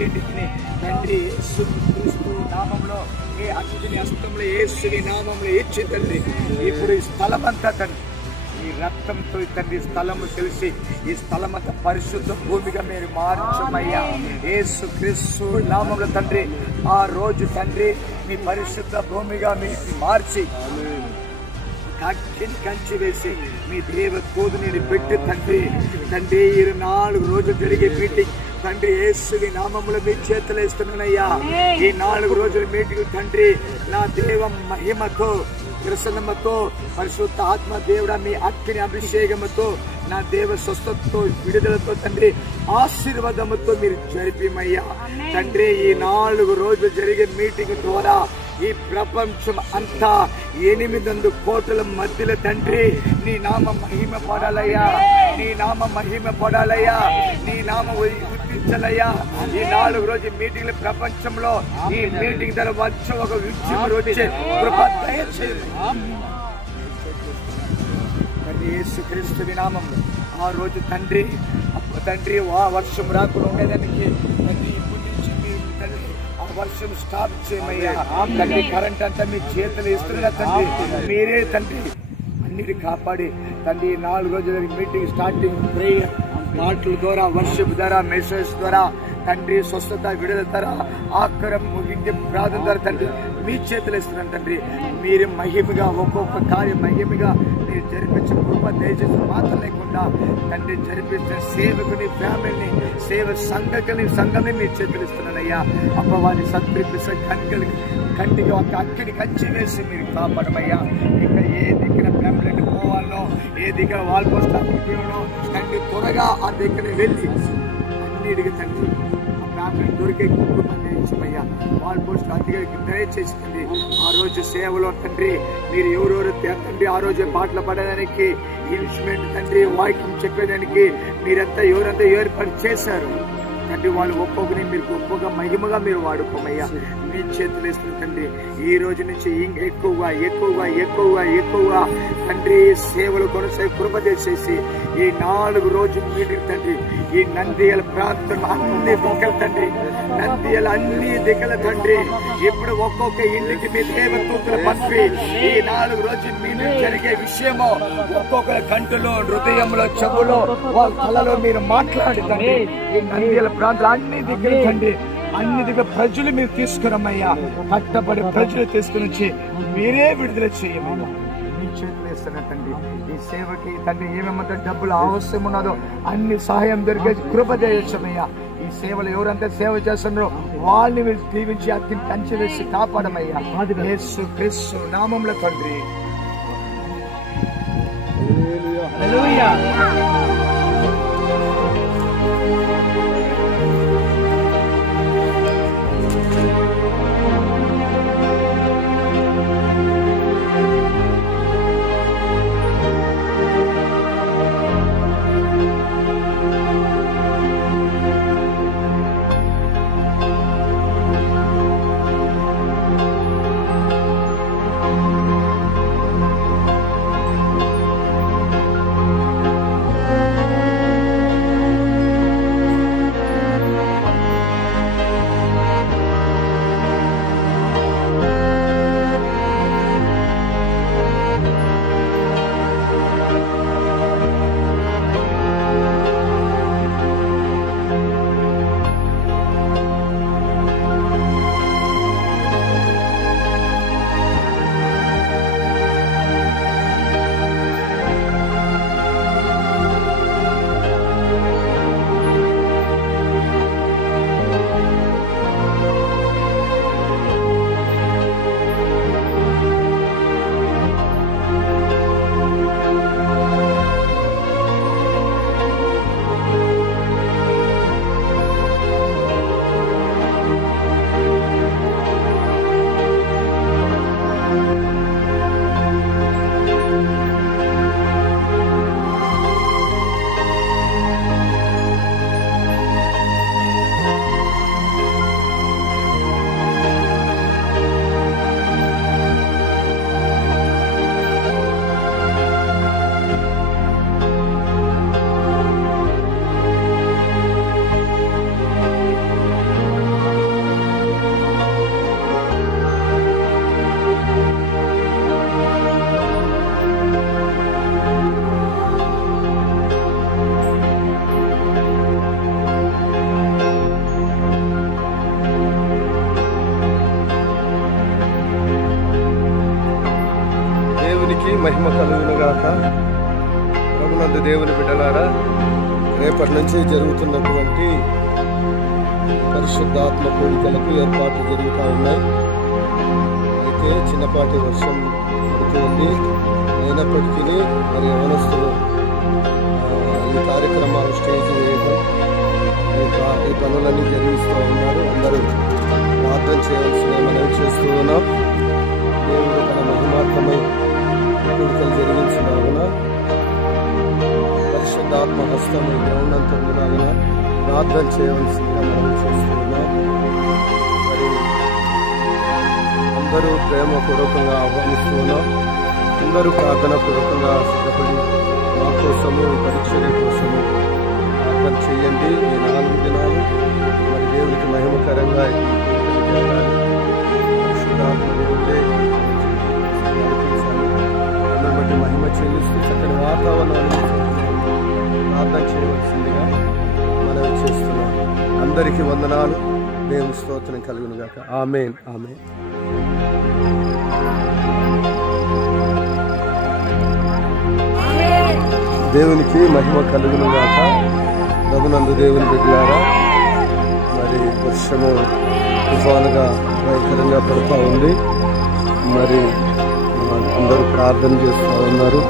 చేయండి తండ్రి. యేసు క్రీస్తు నామంలో ఈ అగ్ని హస్తంలో యేసుని నామంలో ఇచ్చి తండ్రి ఇప్పుడు ఈ స్థలమంతా తండ్రి ఈ రక్తంతో తండ్రి స్థలము తెలిసి ఈ స్థలమంతా పరిశుద్ధ భూమిగా మీరు మార్చమయ్యా. యేసు క్రీస్తు నామంలో తండ్రి ఆ రోజు తండ్రి మీ పరిశుద్ధ భూమిగా మీకు మార్చి అగ్ని కంచి వేసి మీ దేవ తోదుని పెట్టి తండ్రి తండ్రి 4 రోజులు జరిగే మీటింగ్ తండ్రి యేసుని నామములో మీ చేతులు ఇస్తున్నానయ్యా. ఈ 4 రోజుల మీటింగ్ తండ్రి నా దేవ మహిమతో ప్రసన్నమతో పరిశుద్ధ ఆత్మ దేవుడా మీ అగ్ని అభిషేకముతో నా దేవ స్వస్థతతో విడుదలతో తండ్రి ఆశీర్వాదముతో మీరు జరిపిమయ్యా తండ్రి. ఈ 4 రోజులు జరిగే మీటింగ్ ద్వారా ఈ ప్రపంచం అంతా 800 కోట్ల మధ్యలో తండ్రి నీ నామ మహిమ పడాలయ్యా, నీ నామ మహిమ పడాలయ్యా, నీ నామ గుర్తించాలయ్యా. ఈ 4 రోజు మీటింగ్ల ప్రపంచంలో ఈ మీటింగ్ ధర వచ్చి ఒక విజయం వచ్చే కృప దయచేయండి తండ్రి. యేసుక్రీస్తు నామములో ఆ రోజు తండ్రి తండ్రి వర్షం రాకుండా ఉండేదానికి తండ్రి ఇప్పటి నుంచి మీరు తండ్రి ఆ వర్షం స్టాప్ చేయమయ్యా తండ్రి. కరెంట్ అంతా మీ చేతులు ఇస్తున్నా తండ్రి, మీరే తండ్రి అన్నిటి కాపాడి తండ్రి. 4 రోజుల మీటింగ్ స్టార్టింగ్ ప్రేయర్ మాటల ద్వారా వర్షిప్ ద్వారా మెసేజ్ ద్వారా తండ్రి స్వస్థత విడుదల ద్వారా ఆఖరం ముగించే ప్రార్థన ద్వారా తండ్రి మీ చేతులు ఇస్తున్నాను తండ్రి. మీరు మహిమగా ఒక్కొక్క కార్యం మహిమగా మీరు జరిపించిన కృప దయచేసి మాత్రం లేకుండా తండ్రి జరిపించిన సేవకుని ఫ్యామిలీని సేవ సంఘాన్ని మీ చేతులు ఇస్తున్నానయ్యా. అప్పవాని సత్ప్రీతి కంటికి ఒక అక్కడి కంచి వేసి మీరు కాపాడమయ్యా. ఇంకా ఏ దిక్కున ఫ్యామిలీని పోవాలో ఏ దిక్కున వాళ్ళ కోసం తండ్రి త్వరగా ఆ దగ్గర వెళ్ళి అన్నిటికీ తండ్రి దొరికే కుటుంబయ్యా వాళ్ళ పోస్ట్ అధికారికి దయచేసింది. ఆ రోజు సేవలో తండ్రి మీరు ఎవరెవరు తండ్రి ఆ రోజు పాటలు పడడానికి ఇన్స్ట్రుమెంట్ తండ్రి వాయిద్యం చెప్పేదానికి మీరంతా ఎవరంతా ఏర్పాటు చేశారు తండ్రి. వాళ్ళు ఒక్కొక్కరిని మీరు గొప్పగా మహిమగా మీరు వాడుకోమయ్యా. మీ చేతులు ఇస్తుంది తండ్రి. ఈ రోజు నుంచి ఎక్కువగా ఎక్కువగా ఎక్కువగా ఎక్కువగా తండ్రి సేవలు కొనసాగి కృప చేసేసి ఈ 4 రోజులు మీటింగ్ తండ్రి ఈ నంద్యాల ప్రాంతం అన్ని దిక్కల తండ్రి, నంద్యాల అన్ని దిక్కల తండ్రి ఇప్పుడు ఒక్కొక్క ఇంటికి మీ దేవదూతలు పంపి ఈ 4 రోజులు మీటింగ్ జరిగే విషయము ఒక్కొక్కరి కంటిలో హృదయంలో చెవులో వాళ్ళ కళలో మీరు మాట్లాడి తండ్రి ఈ నంద్యాల ప్రాంతాలు అన్ని దిక్కల తండ్రి అన్ని దగ్గర ప్రజలు మీరు తీసుకురమ్మయ్యా. కట్టబడి ప్రజలు తీసుకుని వచ్చి మీరే విడుదల చేయమయ్యా. మీ చేతులు ఇస్తున్నా తండ్రి. ఈ సేవకి తండ్రి ఏమేమంతా డబ్బులు అవసరం ఉన్నదో అన్ని సహాయం దొరికే కృప చేయొచ్చమయ్యా. ఈ సేవలు ఎవరంతా సేవ చేస్తున్నారో వాళ్ళని మీరు దీవించి అతి కంచె వేసి కాపాడమయ్యా. యేసు క్రీస్తు నామములో తండ్రి. హల్లెలూయా. మహిమ కలుగునుగాక. ప్రభునందు దేవుని బిడ్డలారా, రేపటి నుంచి జరుగుతున్నటువంటి పరిశుద్ధాత్మ కోరికలకు ఏర్పాట్లు జరుగుతూ ఉన్నాయి. అయితే చిన్నపాటి వర్షం పడుతుంది. అయినప్పటికీ మరి యవనస్తులు ఈ కార్యక్రమాలు స్టేజ్ వేయడం, ఈ పనులన్నీ జరిగిస్తూ ఉన్నారు. అందరూ ప్రార్థన చేయవలసిన మనవి చేస్తూ ఉన్నాం. దేవుడు తన మహిమాత్మై కోరికలు జరిగించినాగున, పరిశుద్ధాత్మ హస్తం ఈ గ్రౌండ్ అంతా ఉండినాగున ప్రార్థన చేయవలసిందిగా మనవి చేస్తూ ఉన్నాం. మరి అందరూ ప్రేమపూర్వకంగా ఆహ్వానిస్తూ ఉన్నాం. అందరూ ప్రార్థన పూర్వకంగా సిద్ధపడి మా కోసము, పరీక్షల కోసము ప్రార్థన చేయండి. ఈ 4 దినాలు మరి దేవునికి మహిమకరంగా బట్టి మహిమ చెల్లిస్తూ చక్కని వాతావరణాన్ని ప్రార్థన చేయవలసిందిగా మనవి చేస్తున్నాం. అందరికీ వందనాలు. దేవుని స్తోత్రం కలుగును గాక. ఆమేన్. ఆమేన్. దేవునికి మహిమ కలుగును గాక. ప్రభునందు దేవుని బిడ్డలారా, మరి వర్షము తుఫానుగా భయంకరంగా పడుతూ ఉంది. మరి అందరూ ప్రార్థన చేస్తూ ఉన్నారు.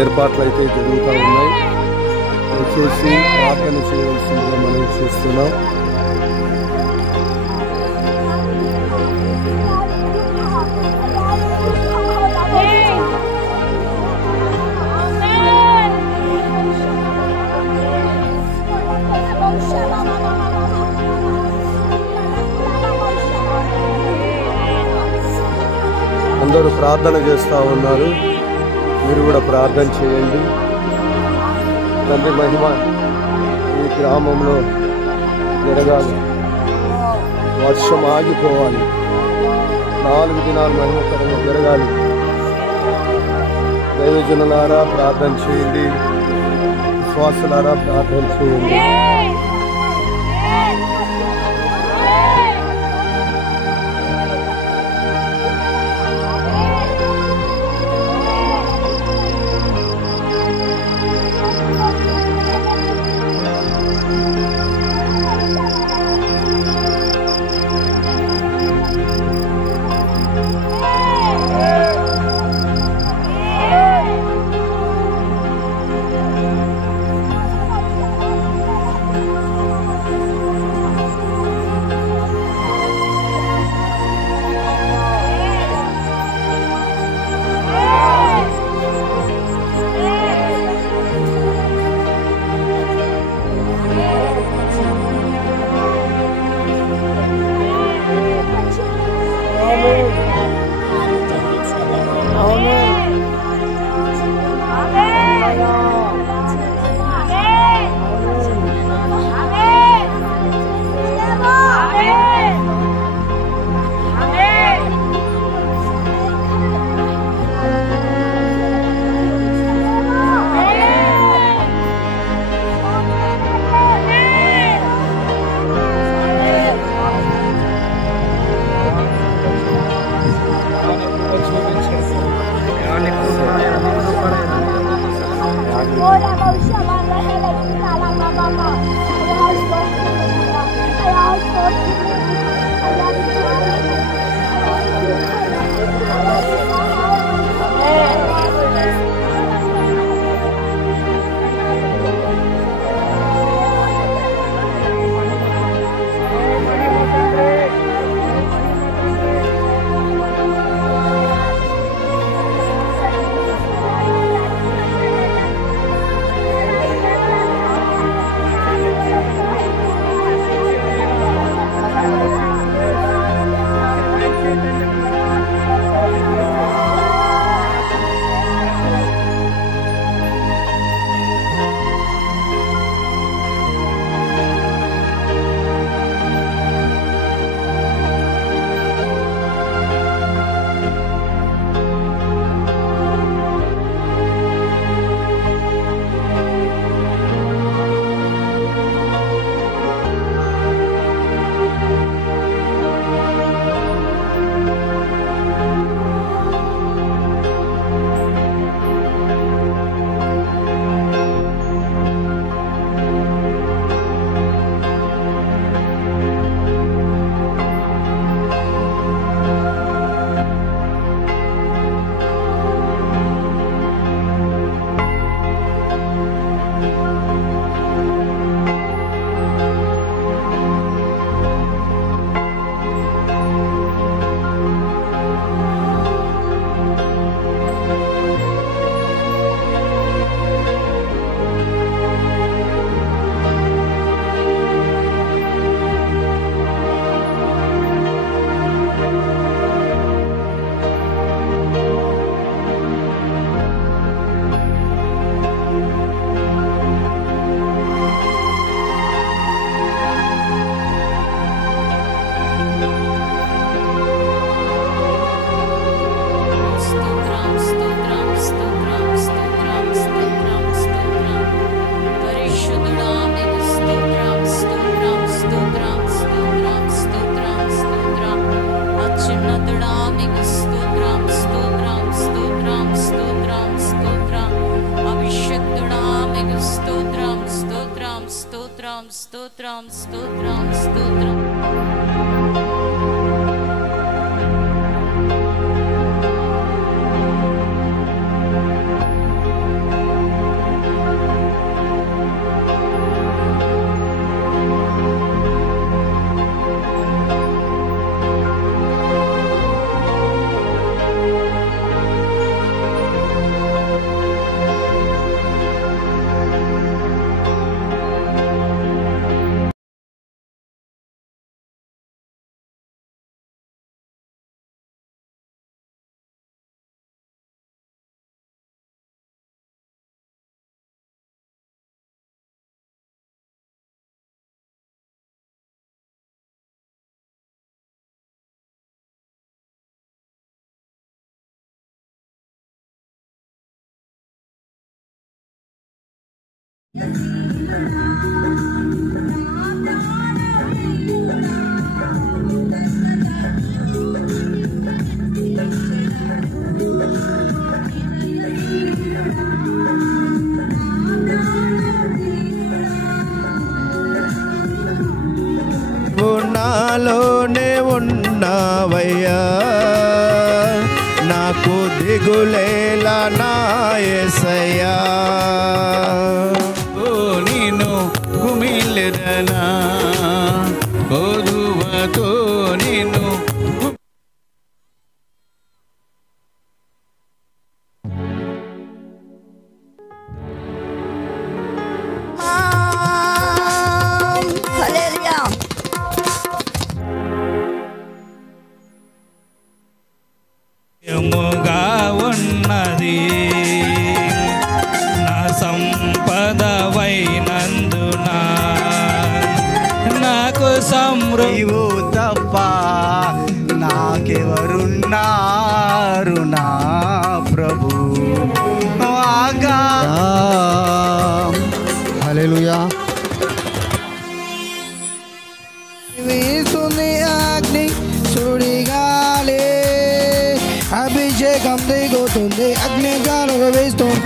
ఏర్పాట్లు అయితే జరుగుతూ ఉన్నాయి. దయచేసి ప్రార్థన చేయవలసిందిగా మనం చేస్తున్నాం. అందరూ ప్రార్థన చేస్తూ ఉన్నారు. మీరు కూడా ప్రార్థన చేయండి. తండ్రి మహిమ ఈ గ్రామంలో జరగాలి. వర్షం ఆగిపోవాలి. 4 దినాలు మహిమకరంగా జరగాలి. దైవజనులారా ప్రార్థన చేయండి. విశ్వాసులారా ప్రార్థన చేయండి. స్తోత్రం స్తోత్రం స్తోత్రం. నాలోనే ఉన్నావయ్యా, నాకు దిగులేలా నా యేసయ్యా. నేను కుమిలెదనా గోధుమతో నేను యముగా ఉన్నది నా సంపదవైనందున నాకు నీవు తప్ప నాకెవరున్నారు నా ప్రభు. హల్లెలూయా. వీస్తుంది అగ్ని సుడిగాలి, అభిషేకం దిగుతుంది, అగ్ని గాలులు వేస్తుంది.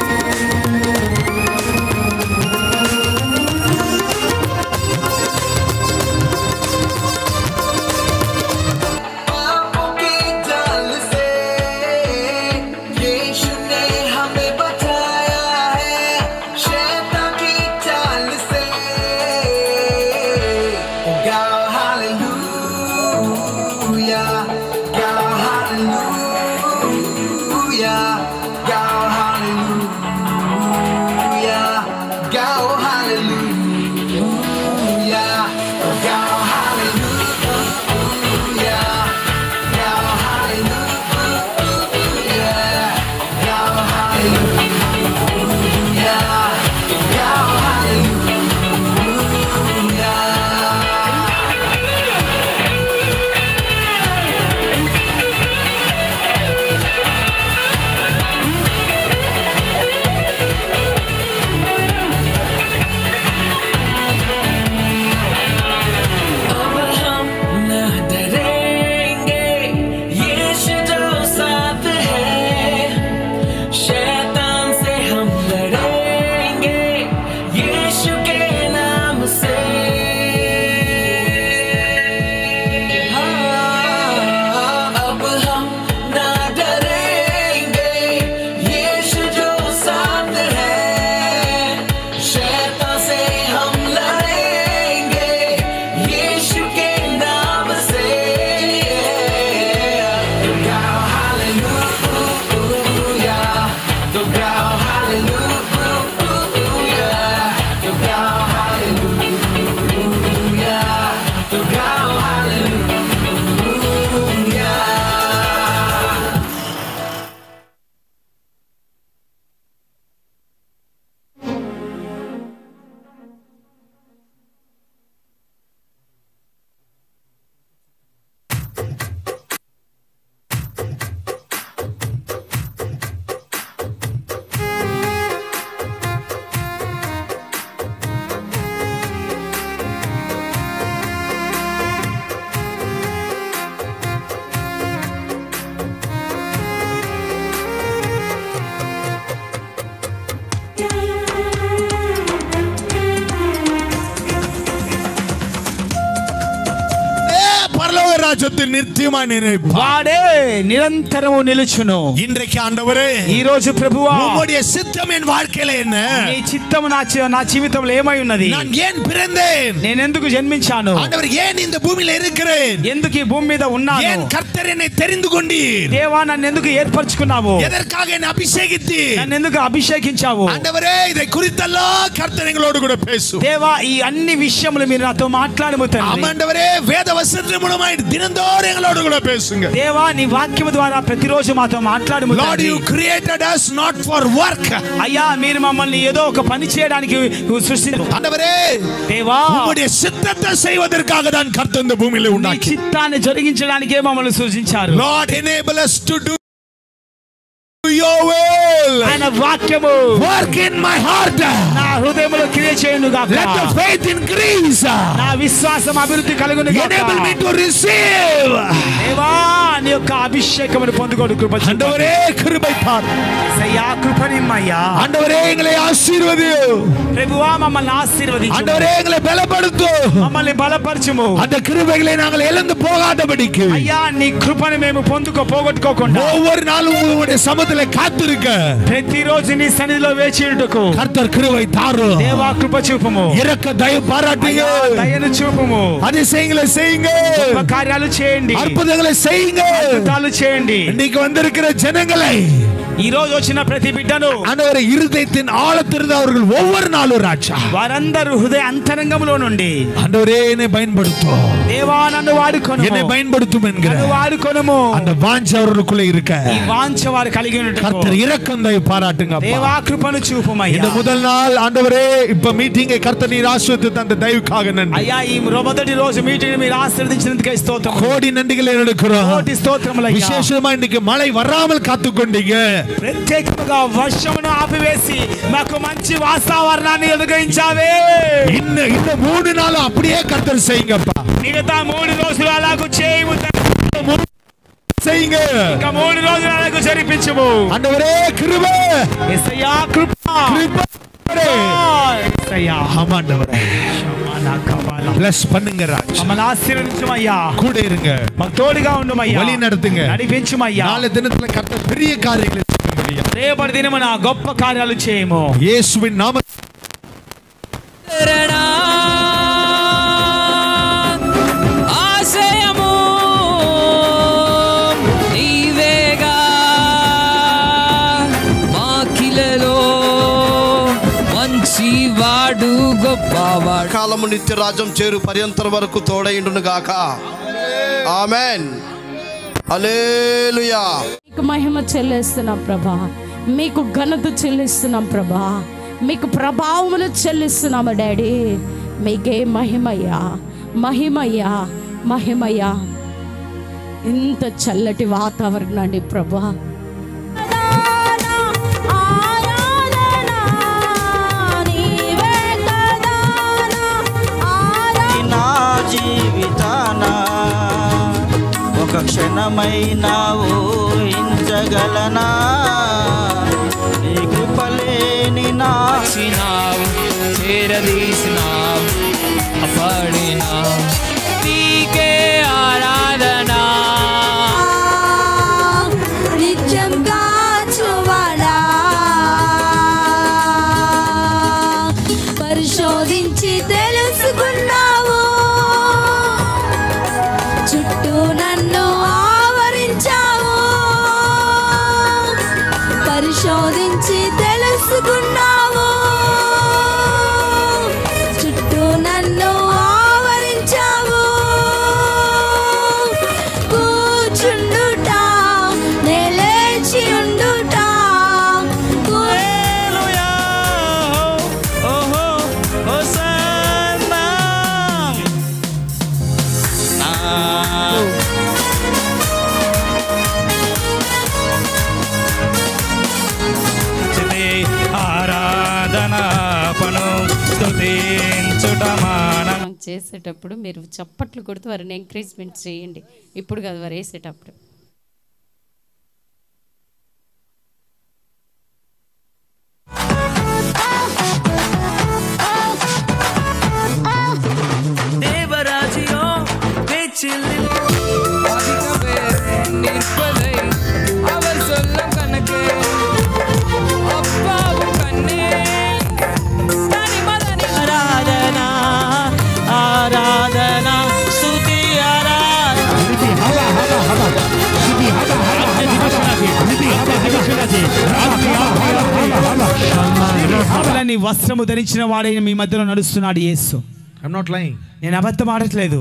உச்சத்தில் நித்தியமாய் நினைப்பார். వాడే నిరంతరము నిలుచును. இன்றைக்கு ஆண்டவரே, ఈ రోజు ప్రభువా, உம்முடைய சித்தம் என் வாழ்க்கையில என்ன? నీ చిత్తము నా జీవితంలో ఏమై ఉన్నది? நான் ஏன் பிறந்தேன்? నేను ఎందుకు జన్మించాను? ஆண்டவர், ஏன் இந்த பூமியில இருக்கிறேன்? ఎందుకు ఈ భూమి మీద ఉన్నాను? ஏன் கர்த்தர் என்னை தெரிந்து கொண்டீர்? దేవా, నన్ను ఎందుకు ఏర్పరచుకున్నావు? எதற்காக என்னை அபிஷேகித்தீர்? నన్ను ఎందుకు అభిషేకించావు? ஆண்டவரே, இதை குறித்தெல்லாம் கர்த்தர் எங்களோடு கூட பேசும். దేవా, ఈ అన్ని విషయములు మీరు నాతో మాట్లాడము తండ్రి. ஆண்டவரே, வேத வசனத்தின் மூலமாய் தினந்தோறும் எங்களோடு கூட பேசுங்க. దేవా, నీ వాక్యము ద్వారా ప్రతిరోజు మాతో మాట్లాడము Lord, తండ్రి. you created us not for work. అయ్యా, మీరు మమ్మల్ని ఏదో ఒక పని చేయడానికి సృష్టించారు. ஆண்டவரே, దేవా, உம்முடைய சித்தத்தை செய்வதற்காக தான் கர்த்தர் இந்த பூமியில నీ உண்டாக்கி. చిత్తాన్ని జరిగించడానికే మమ్మల్ని సృజించారు. Lord, enable us to do your will. ఆయన వాక్యము Work in my heart. నా హృదయములో క్రియ చేయును గాక. Let the faith increase. నా విశ్వాసం అభివృద్ధి కలుగును గాక. Enable me to receive. దేవా, నీ యొక్క అభిషేకమును పొందుకోడు కృప చూపు. ஆண்டவரே, கிருபை தார். యేసయ్యా, కృపనిమ్మయ్యా. ஆண்டவரே, எங்களை ஆசீர்வதியும். ప్రభువా, మమ్మల్ని ఆశీర్వదించు. ஆண்டவரே, எங்களை பலப்படுத்து. మమ్మల్ని బలపరచుము. அந்த கிருபைகளை நாங்கள் இழந்து போகாதபடிக்கு అయ్యా, నీ కృపను మేము పోగొట్టుకోకుండా ஒவ்வொரு நாளும் உங்களுடைய சமூகத்திலே காத்திருக்க ప్రతిరోజు నీ సన్నిధిలో వేచియుటకు கர்த்தர் கிருபை தாரும். దేవా, కృప చూపుము. இரக்க தயவு பாராட்டுங்க. దయను చూపుము. அதிசயங்களை செய்யுங்க. గొప్ప కార్యాలు చేయండి. அற்புதங்களை செய்யுங்க. అద్భుతాలు చేయండి. இன்னைக்கு வந்திருக்கிற ஜனங்களை ఈ రోజు వచ్చిన ప్రతి బిడ్డను ஆண்டவரே, இருதயத்தின் ஆழத்திலிருந்து அவர்கள் ஒவ்வொரு நாளும் ராஜா, వారందరూ హృదయ అంతరంగములో నుండి ஆண்டவரே, என்னை பயன்படுத்தும். దేవా, నన్ను వాడుకొను. என்னை பயன்படுத்தும் என்கிற నన్ను వాడుకొనుము. அந்த வாஞ்சை அவர்களுக்குள்ள இருக்க ఈ వాంఛ వారు కలిగి ఉన్నట్టుకు கர்த்தர் இரக்கம் தயவு பாராட்டுங்க. దేవా, కృపను చూపుమయ్యా. இந்த முதல் நாள் ஆண்டவரே, இப்ப மீட்டிங்கை கர்த்தர் நீர் ஆசீர்வதித்த அந்த தயவுக்காக நன்றி. అయ్యా, ఈ మొదటి రోజు మీటింగ్ మీరు ఆశీర్వదించినందుకే స్తోత్రం. கோடி நன்றிகளை எடுக்கிறோம். కోటి స్తోత్రములయ్యా. விசேஷமா இன்னைக்கு மழை வராமல் காத்துக்கொண்டீங்க. ప్రత్యేకంగా వర్షమును ఆపివేసి మాకు మంచి వాతావరణాన్ని అనుగ్రహించావే. இன்னும் 3 நாள் அப்படியே கர்த்தர் செய்யுங்கப்பா. మిగతా 3 రోజులు అలాగూ చేయము. செய்யுங்க. ఇంకా 3 రోజులు అలాగూ జరిపించుము. ஆண்டவரே, கிருபை. యేసయ్యా, కృప. యేసయ్యా, ஆமாண்டவரே, bless பண்ணுங்க ராஜா. మమ్మల్ని ఆశీర్వదించుమయ్యా. கூட இருங்க. మాకు తోడుగా ఉండుమయ్యా. வழி நடத்துங்க. నడిపించుమయ్యా. நாளை தினத்துல கர்த்தர் பெரிய காரியங்களை செய்யுங்க. రేపటి దినమున గొప్ప కార్యాలు చేయము. இயேசுவின் நாம ఆశయము నీవేగా మాకిలలో మంచివాడు గొప్పవాడు. కాలము నిత్య రాజ్యం చేరు పర్యంతరం వరకు తోడైండును గాక. ఆమేన్. హల్లెలూయా. మీకు మహిమ చెల్లిస్తున్నాం ప్రభా, మీకు ఘనత చెల్లిస్తున్నాం ప్రభా, మీకు ప్రభావములు చెల్లిస్తున్నాము డాడీ. మీకే మహిమయ్యా, మహిమయ్యా, మహిమయ్యా. ఇంత చల్లటి వాతావరణాన్ని ప్రభా, నా జీవితాన ఒక క్షణమైనా ఊహించగలనా? నీ కృపలేని నాచినావు, చేరదీసినావు, అపడినావు. నీకే ఆరాధన. నిత్యం కాచువాడా, పరిశోధించి తెలుసుకున్నావు, చుట్టూ నన్ను ఆవరించావు, పరిశోధించి తెలుసుకున్నావు, చుట్టూ నన్ను ఆవరించావు. కూర్చుండుట, నిలిచి ఉండుట, హల్లెలూయా. ఓహో హోసన్నా. ఆరాధన పను స్తుతించుటమాన. చేసేటప్పుడు మీరు చప్పట్లు కొడుతూ వారిని ఎంకరేజ్మెంట్ చేయండి. ఇప్పుడు కాదు, వారు వేసేటప్పుడు. దేవరాజియో పేచిల్లి తెల్లని వస్త్రము ధరించిన వాడైన మీ మధ్యలో నడుస్తున్నాడు యేసు. I'm not lying. నేను అబద్ధం ఆడట్లేదు.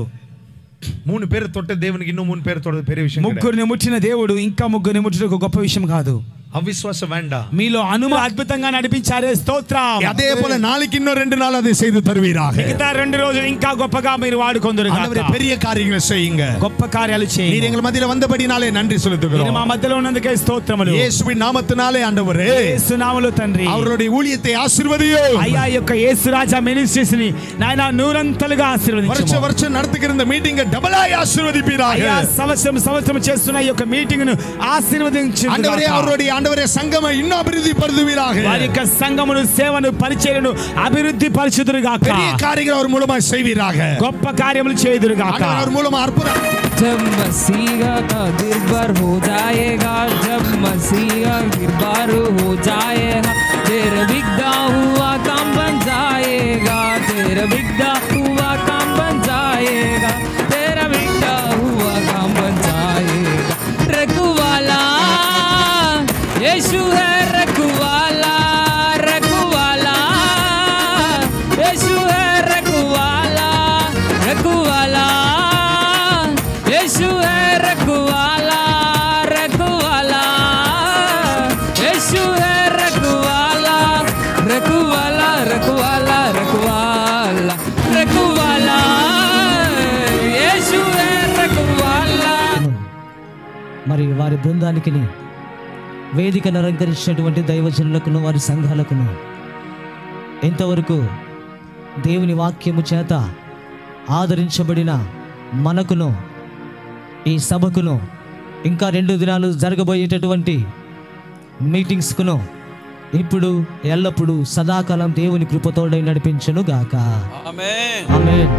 3 పేరు తొట్టే దేవునికి ಇನ್ನೂ 3 పేరు తొట్టే పెரிய విషయం. ముగ్గురిని ముట్టిన దేవుడు ఇంకా ముగ్గురిని ముట్టడం ఒక గొప్ప విషయం కాదు. అవిశ్వాసం వేండా. మీలో అద్భుతంగా నడిపించారే స్తోత్రం. అదే పోల నాளைக்கு இன்னும் 2 நாள் அதை செய்து தருவீராக. మిగతా 2 రోజులు ఇంకా గొప్పగా మీరు వాడుకొందురు గాక. ఆండవరే పెரிய కార్యங்களை செய்யுங்க. గొప్ప కార్యాలు చేయండి. நீர் எங்கள் மத்தியில வந்தபடினாலே நன்றி செலுத்துகிறோம். మీరు మా మధ్యలో ఉన్నందుకే స్తోత్రములు. యేసువిன் నామమునాலே ఆండవరే. యేసు నామములో తండ్రి. அவருடைய ஊழியத்தை ஆசீர்வதியும். అయ్యా యొక్క యేసు రాజా మినిస్ట్రీస్ ని నాయనా నూరంతలుగా ఆశీర్వదించు. వర్షం నడుతున్న మీటింగ్ డబుల్ ఆశీర్వదింపీరాக. అయ్యా సంవత్సరం చేస్తున్న ఈ యొక్క మీటింగ్ ను ఆశీర్వదించు. ఆండవరే సంఘం இன்னும் అభివృద్ధి పరుదువీరాக. వారి యొక్క సంఘమును సేవను పరిచర్యను అభివృద్ధి పరచుదురు గాక. పెరియ కార్యములు அவர் మూలమా செய்வீராக. గొప్ప కార్యములు చేయుదురు గాక. அவர் మూలమా అద్భుతం. जब मसीहा का गिरबार हो जाएगा, जब मसीहा गिरबार हो जाएगा, तेरा बिगड़ा हुआ काम बन जाएगा, तेरा बिगड़ा हुआ काम बन जाएगा, तेरा बिगड़ा हुआ काम बन जाएगा। रखवाला यीशु है, रखवाला रखवाला यीशु है, रखवाला रखवाला यीशु है, रखवाला रखवाला यीशु है, रखवाला रखवाला रखवाला रखवाला रखवाला यीशु है, रखवाला। మరి వారి బృందానికి వేదికను అలంకరించినటువంటి దైవజనులకును వారి సంఘాలకును ఇంతవరకు దేవుని వాక్యము చేత ఆదరించబడిన మనకును ఈ సభకును ఇంకా 2 దినాలు జరగబోయేటటువంటి మీటింగ్స్కును ఇప్పుడు ఎల్లప్పుడూ సదాకాలం దేవుని కృపతోడై నడిపించును గాక. ఆమేన్ ఆమేన్.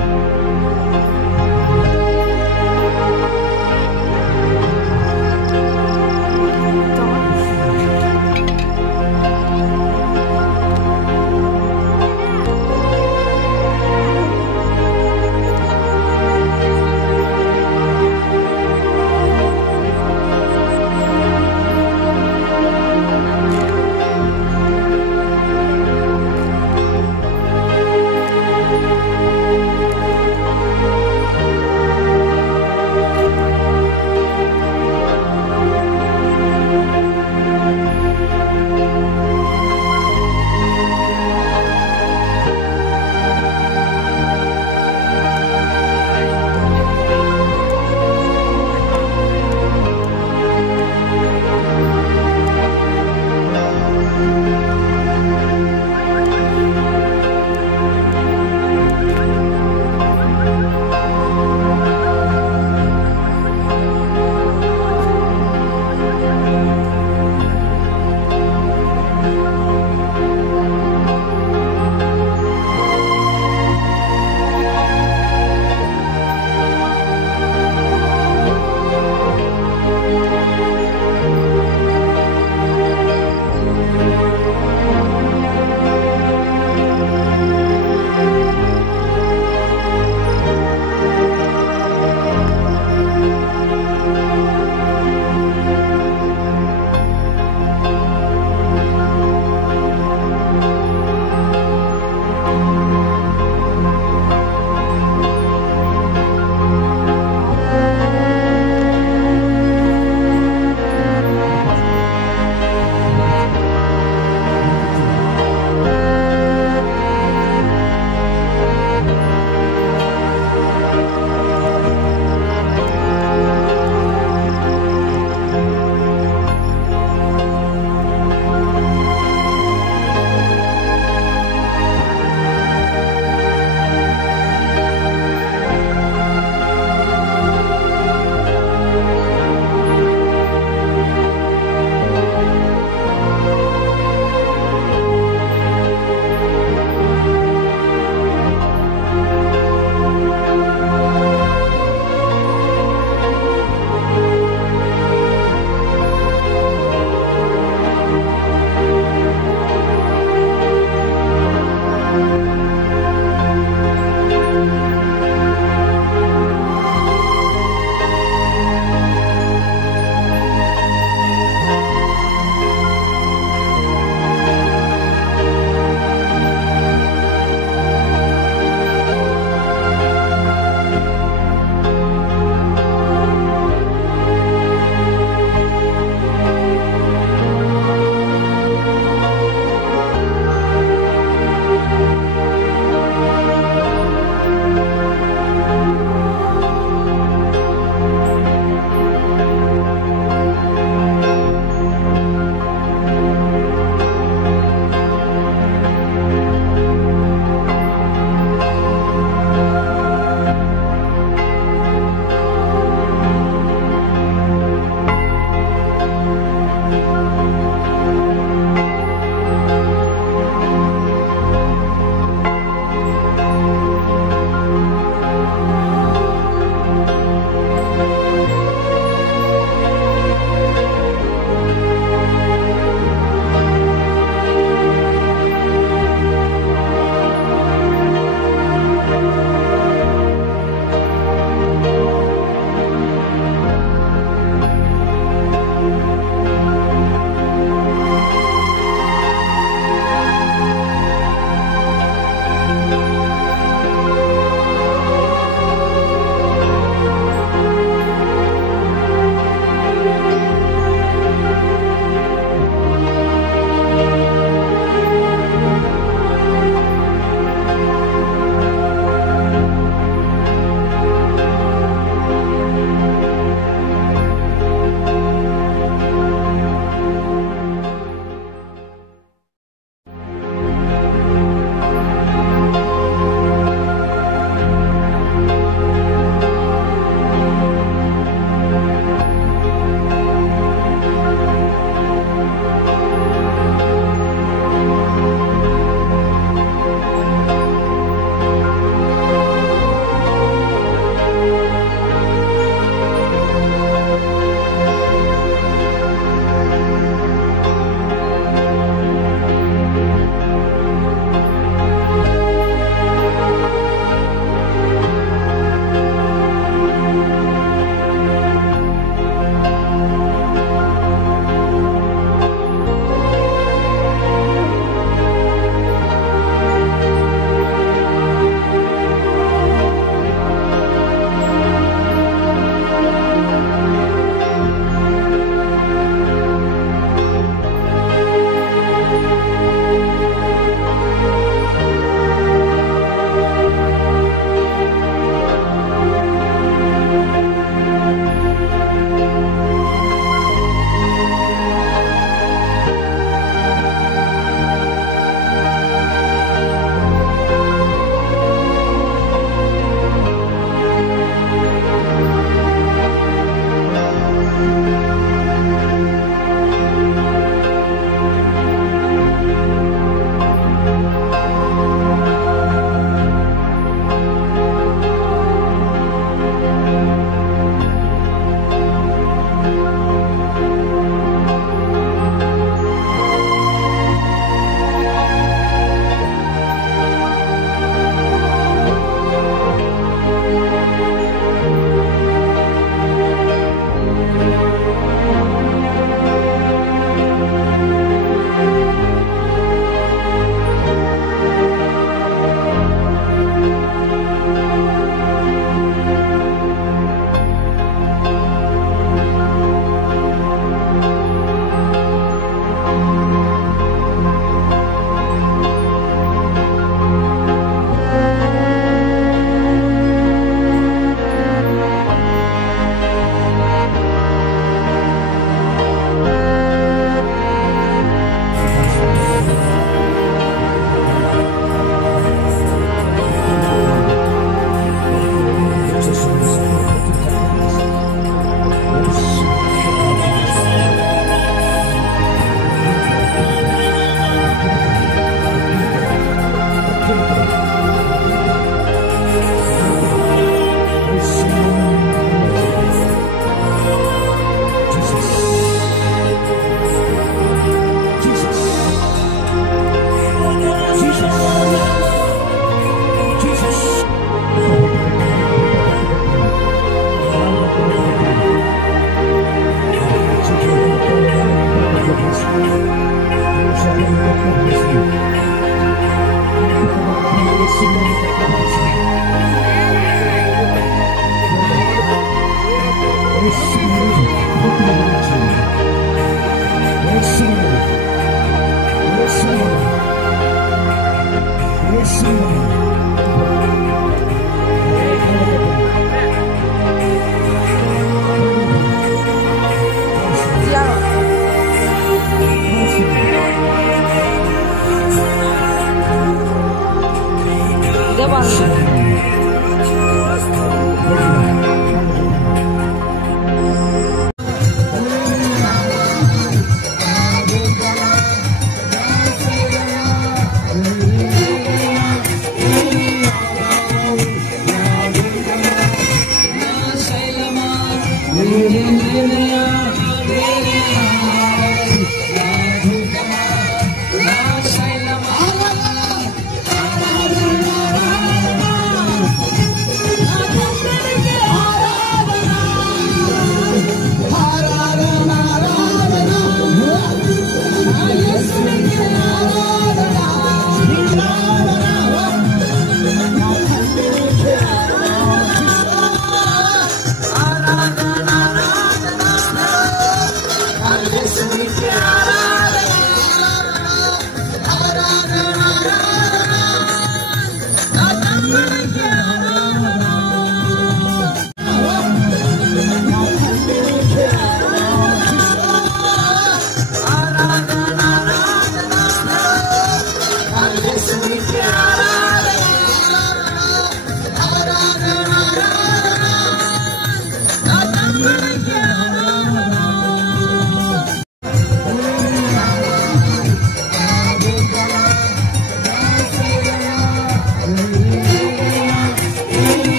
Hallelujah.